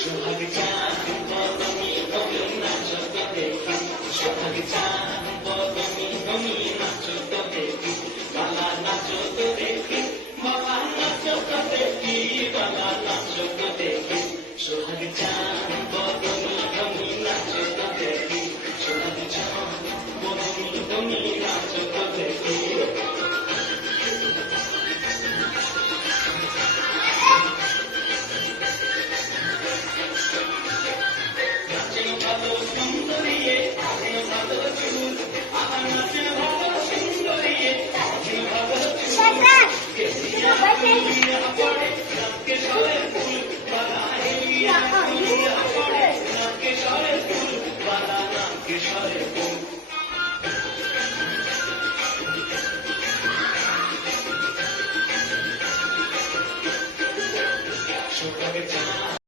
সোহাগ চাঁদ বদনি তুমি নাচো তো দেখি, সোহাগ চাঁদ বদনি তুমি নাচো তো দেখি, বালা নাচো তো দেখি, বালা নাচো তো দেখি, বালা নাচো তো দেখি, সোহাগ চাঁদ বদনি তুমি নাচো তো দেখি, সোহাগ চাঁদ বদনি তুমি নাচো তো দেখি। ভালো সুন্দরিয়ে ভালো চুল, আমার নাচে ভালো সুন্দরিয়ে ভালো চুল, পড়ে রাতকে সবাই ফুল বালা